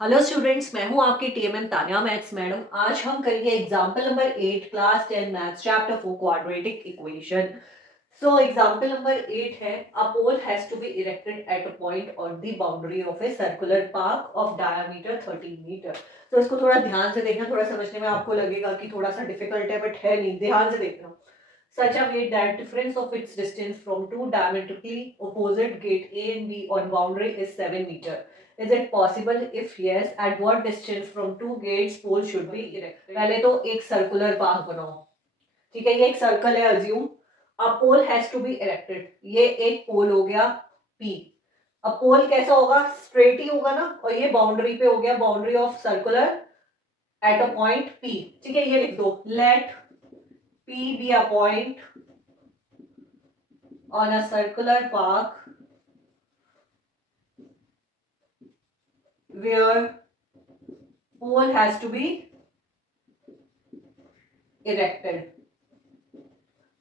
Hello students, मैं हूं आपकी टीएमएम तानिया मैथ्स मैडम। आज हम करेंगे example number 8 class 10 maths chapter 4 quadratic equation. So example number 8 है a pole has to be erected at a point on the boundary of a circular park of diameter 13 metre. तो इसको थोड़ा ध्यान से देखना, थोड़ा समझने में आपको लगेगा कि थोड़ा सा डिफिकल्ट है, बट है नहीं, ध्यान से देखना। Such a way that difference of its distance from two diametrically opposite gate A and B on boundary is 7 meter. Is it possible? If yes, at what distance from two gates pole should be erected? पहले तो एक circular path बनाओ। ठीक है, ये एक circle है, assume a pole has to be erected. ये एक पोल हो गया P। अब पोल कैसा होगा? स्ट्रेट ही होगा ना, और ये बाउंड्री पे हो गया, boundary of circular eight a point P। ठीक है, ये लिख दो, late P be a point on a circular path where pole has to be erected।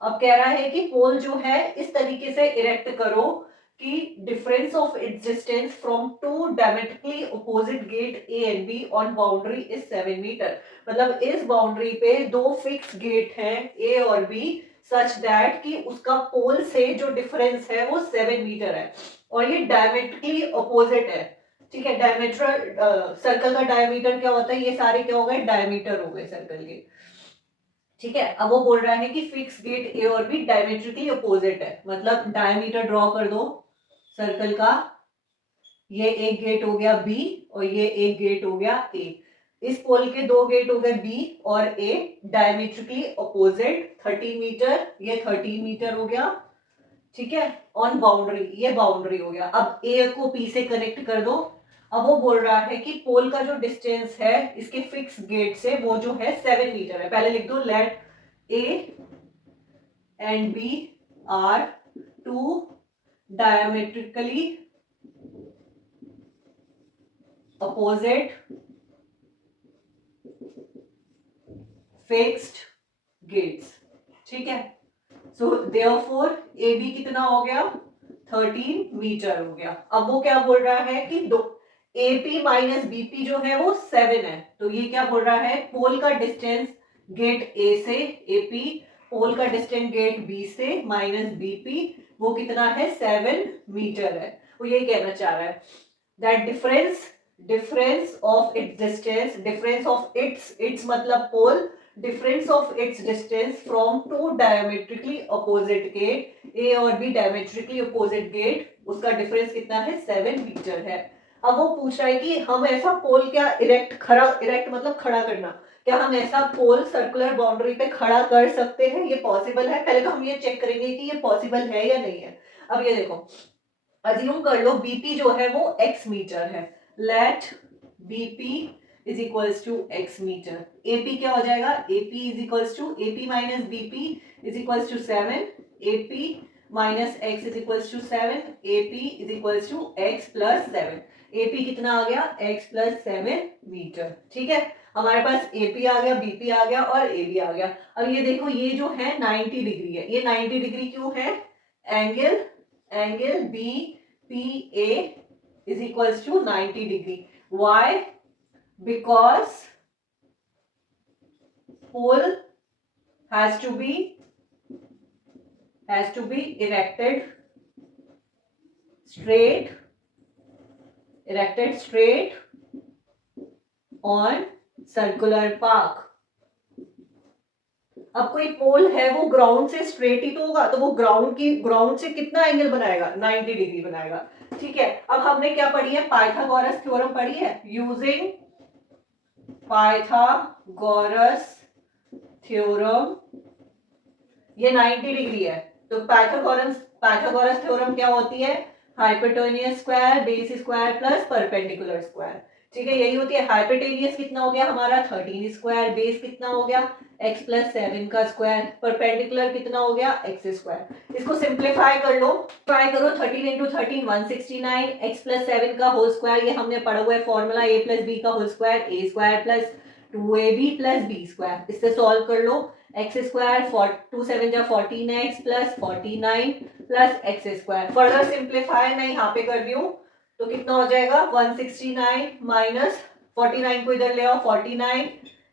अब कह रहा है कि पोल जो है इस तरीके से इरेक्ट करो कि difference of its distance from two diametrically opposite gate A and B on boundary is 7 metre. मतलब इस बाउंड्री पे दो फिक्स गेट हैं ए और बी, सच दैट कि उसका पोल से जो डिफरेंस है वो 7 मीटर है, और ये डायमेट्रिकली अपोजिट है। ठीक है, डायमीटर, सर्कल का डायमीटर क्या होता है? ये सारे क्या हो गए? डायमीटर हो गए सर्कल के। ठीक है, अब वो बोल रहा है कि फिक्स गेट ए और बी डायमेट्रिकली अपोजिट है, मतलब डायमीटर ड्रॉ कर दो सर्कल का। ये एक गेट हो गया बी और ये एक गेट हो गया ए। इस पोल के दो गेट हो गए बी और ए, डायमेट्रिकली अपोजिट 13 मीटर, ये 13 मीटर हो गया। ठीक है, ऑन बाउंड्री, ये बाउंड्री हो गया। अब ए को पी से कनेक्ट कर दो। अब वो बोल रहा है कि पोल का जो डिस्टेंस है इसके फिक्स गेट से वो जो है 7 मीटर है। पहले लिख दो, let A and B are two diametrically opposite fixed gates. ठीक है, सो देयरफॉर ए बी कितना हो गया? 13 मीटर हो गया। अब वो क्या बोल रहा है कि दो एपी माइनस बीपी जो है वो 7 है, तो ये क्या बोल रहा है? पोल का डिस्टेंस गेट ए से एपी, पोल का डिस्टेंस गेट बी से माइनस बीपी, वो कितना है? 7 मीटर है। वो ये कहना चाह रहा है that difference of its distance, difference of its मतलब pole, difference of its distance from two diametrically opposite gate A और बी, डायमेट्रिकली अपोजिट गेट, उसका डिफरेंस कितना है? 7 मीटर है। अब वो पूछ रहा है कि हम ऐसा पोल क्या इरेक्ट मतलब खड़ा करना, क्या हम ऐसा पोल सर्कुलर बाउंड्री पे खड़ा कर सकते हैं? ये पॉसिबल है? पहले तो हम ये चेक करेंगे कि ये पॉसिबल है या नहीं है। अब ये देखो, अज्यूम कर लो बीपी जो है वो x मीटर है। Let BP is equals to x metre. AP क्या हो जाएगा? AP is equals to AP minus BP is equals to 7। AP minus x is equals to 7। AP is equals to x plus 7। AP कितना आ गया? x plus 7 metre. ठीक है, हमारे पास AP आ गया, बीपी आ गया और एबी आ गया। अब ये देखो, ये जो है 90 डिग्री है। ये 90 डिग्री क्यों है? Angle BPA is equals to 90 degree. Why? Because pole has to be erected straight on circular path। अब कोई पोल है वो ग्राउंड से स्ट्रेट ही तो होगा, तो वो ग्राउंड से कितना एंगल बनाएगा? 90 डिग्री बनाएगा। ठीक है, अब हमने क्या पढ़ी है? पाइथागोरस थ्योरम पढ़ी है। यूजिंग पाइथागोरस थ्योरम, ये 90 डिग्री है, तो पाइथागोरस थ्योरम क्या होती है? Hypotenuse square base square plus perpendicular square. ठीक है, यही होती है। हाइपोटेन्यूस कितना हो गया हमारा? 13 स्क्वायर। बेस कितना हो गया? x प्लस 7 का स्क्वायर। परपेंडिकुलर कितना हो गया? x square. इसको सिंप्लीफाई कर लो, ट्राई करो। 13 इंटू 13 169, x प्लस 7 का होल स्क्वायर, ये हमने पढ़ा हुआ है फॉर्मूला, a प्लस बी का whole square, a square plus 2ab plus b square. इससे सॉल्व कर लो। एक्स स्क्वायर 2 7 जा 14x plus 49 plus x square. Further simplify मैं यहाँ पे कर रही हूँ। तो कितना हो जाएगा 169 माइनस 49 को इधर ले आओ 49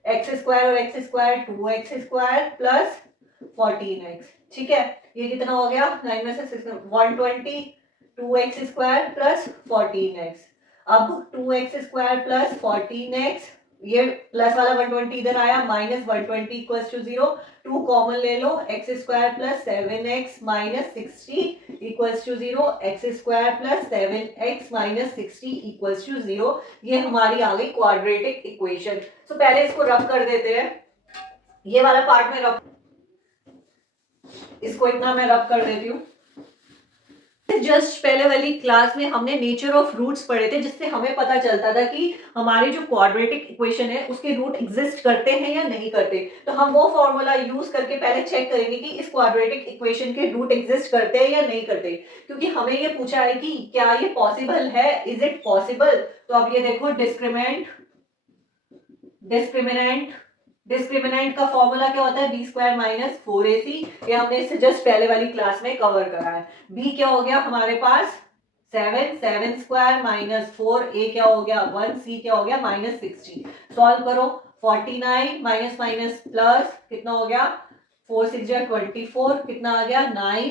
एक्स स्क्वायर और x square 2x square plus 14x। ठीक है, ये कितना हो गया 9 में से 6 120 2x स्क्वायर प्लस 14x। अब 2x स्क्वायर प्लस 14x, ये प्लस वाला 120 इधर आया माइनस 120 इक्वल्स टू 0, 2 कॉमन ले लो x square plus 7x minus 60 equals to 0, x square plus 7x minus 60 equals to 0। ये हमारी आ गई क्वाड्रेटिक इक्वेशन। तो पहले इसको रब कर देते हैं, ये वाला पार्ट में रब, इसको इतना मैं रब कर देती हूँ। जस्ट पहले वाली क्लास में हमने नेचर ऑफ रूट्स पढ़े थे, जिससे हमें पता चलता था कि हमारी जो क्वाड्रेटिक इक्वेशन है उसके रूट एग्जिस्ट करते हैं या नहीं करते। तो हम वो फॉर्मूला यूज करके पहले चेक करेंगे कि इस क्वाड्रेटिक इक्वेशन के रूट एग्जिस्ट करते हैं या नहीं करते, क्योंकि हमें ये पूछा है कि क्या ये पॉसिबल है, इज इट पॉसिबल। तो अब ये देखो डिस्क्रिमिनेंट का फॉर्मूला क्या होता है बी स्क्वायर माइनस 4ac। ये हमने इससे जस्ट पहले वाली क्लास में कवर करा है। b क्या हो गया हमारे पास 7 स्क्वायर माइनस 4, a क्या हो गया 1, c क्या हो गया माइनस 60। सॉल्व करो 49 माइनस माइनस प्लस कितना हो गया 4 6 24, कितना आ गया 9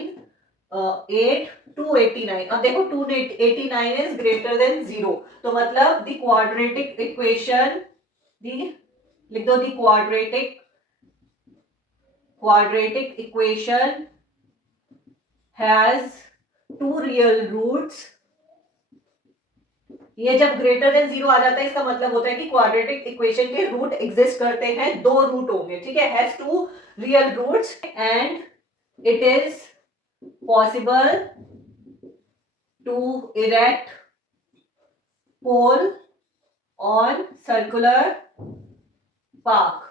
8 289। अब देखो 289 इज ग्रेटर देन 0, तो मतलब द क्वाड्रेटिक इक्वेशन, लिख दो the quadratic equation has 2 real roots. ये जब ग्रेटर देन 0 आ जाता है इसका मतलब होता है कि क्वाड्रेटिक इक्वेशन के रूट एग्जिस्ट करते हैं, 2 रूट होंगे। ठीक है, has 2 real roots and it is possible to erect pole on circular park.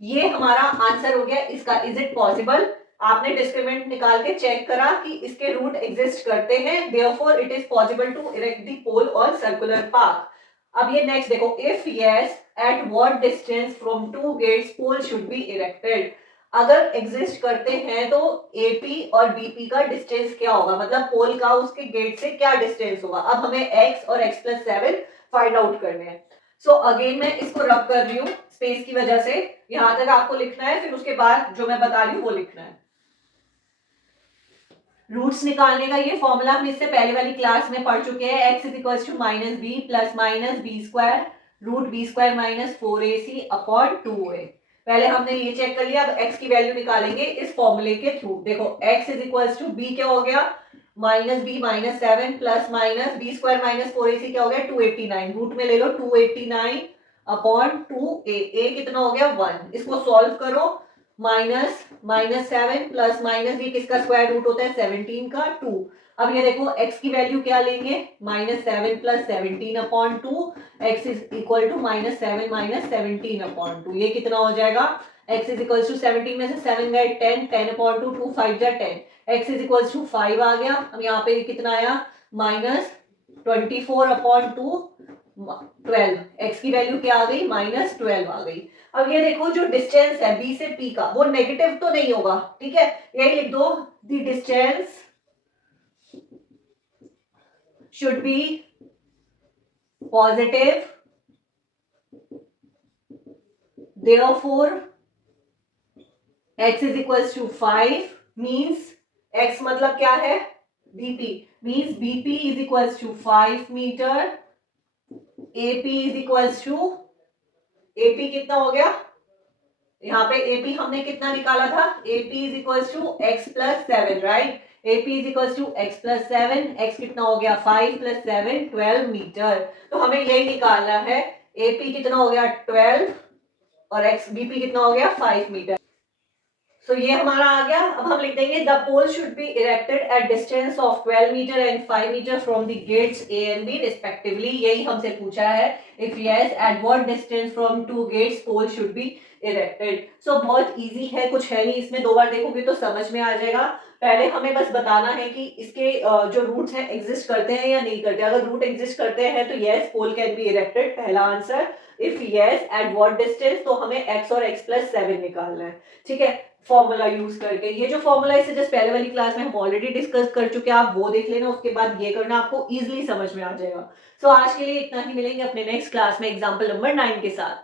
ये हमारा आंसर हो गया इसका, इज इट पॉसिबल। आपने डिस्क्रिमिनेंट निकाल के चेक करा कि इसके रूट एग्जिस्ट करते हैं, therefore it is possible to erect the pole on circular park. अब ये नेक्स्ट देखो, if yes at what distance from 2 gates pole should be erected. अगर एग्जिस्ट करते हैं तो एपी और बीपी का डिस्टेंस क्या होगा, मतलब पोल का उसके गेट से क्या डिस्टेंस होगा। अब हमें x और x+7 फाइंड आउट करने हैं। सो अगेन मैं इसको रब कर रही हूँ स्पेस की वजह से, यहां तक आपको लिखना है, फिर उसके बाद जो मैं बता रही हूँ वो लिखना है। रूट्स निकालने का ये फॉर्मूला हम इससे पहले वाली क्लास में पढ़ चुके हैं, x is equal to minus b plus minus b square root b square minus 4ac upon 2a। पहले हमने ये चेक कर लिया, अब x की वैल्यू निकालेंगे इस फॉर्मूले के थ्रू। देखो x is equal to b क्या हो गया minus b minus 7 plus minus b square minus 4ac क्या हो गया 289, रूट में ले लो 289 अपॉन 2a, a कितना हो गया 1। इसको सॉल्व करो, माइनस माइनस 7 प्लस माइनस ये किसका स्क्वायर रूट होता है 17 का 2। अब ये देखो x की वैल्यू क्या लेंगे minus 7 plus 17 upon 2, x is equal to minus 7 minus 17 upon 2, ये कितना हो जाएगा x इज इक्वल टू 17 में से 7 गए 10, 10 अपॉन 2, 2 5 जा 10, x इज इक्वल टू 5 आ गया। अब यहाँ पे कितना आया माइनस 24 अपॉन 2 12, x की वैल्यू क्या आ गई माइनस 12 आ गई। अब ये देखो जो डिस्टेंस है b से p का वो नेगेटिव तो नहीं होगा, ठीक है, यही लिख दो the distance should be positive, therefore x is equals to 5 means x मतलब क्या है bp means bp is equals to 5 meter, ap is equals to ap कितना हो गया यहाँ पे ap हमने कितना निकाला था ap is equals to x plus 7 right, ap is equals to x plus 7, x कितना हो गया 5 plus 7 12 मीटर। तो हमें यही निकालना है ap कितना हो गया 12 और x bp कितना हो गया 5 मीटर। सो ये हमारा आ गया। अब हम लिख देंगे the pole should be erected at distance of 12 metre and 5 metre from the gates A and B respectively. यही हमसे पूछा है, if yes at what distance from 2 gates pole should be erected. So बहुत इजी है, कुछ है नहीं इसमें, 2 बार देखोगे तो समझ में आ जाएगा। पहले हमें बस बताना है कि इसके जो रूट्स हैं एग्जिस्ट करते हैं या नहीं करते। अगर रूट एग्जिस्ट करते हैं तो yes pole can be erected, पहला answer. If yes at what distance, तो हमें x और x प्लस 7 निकालना है, ठीक है, फॉर्मूला यूज करके। ये जो फॉर्मूला है जस्ट पहले वाली क्लास में हम ऑलरेडी डिस्कस कर चुके हैं, आप वो देख लेना, उसके बाद ये करना, आपको इजीली समझ में आ जाएगा। सो आज के लिए इतना ही, मिलेंगे अपने नेक्स्ट क्लास में एग्जांपल नंबर 9 के साथ।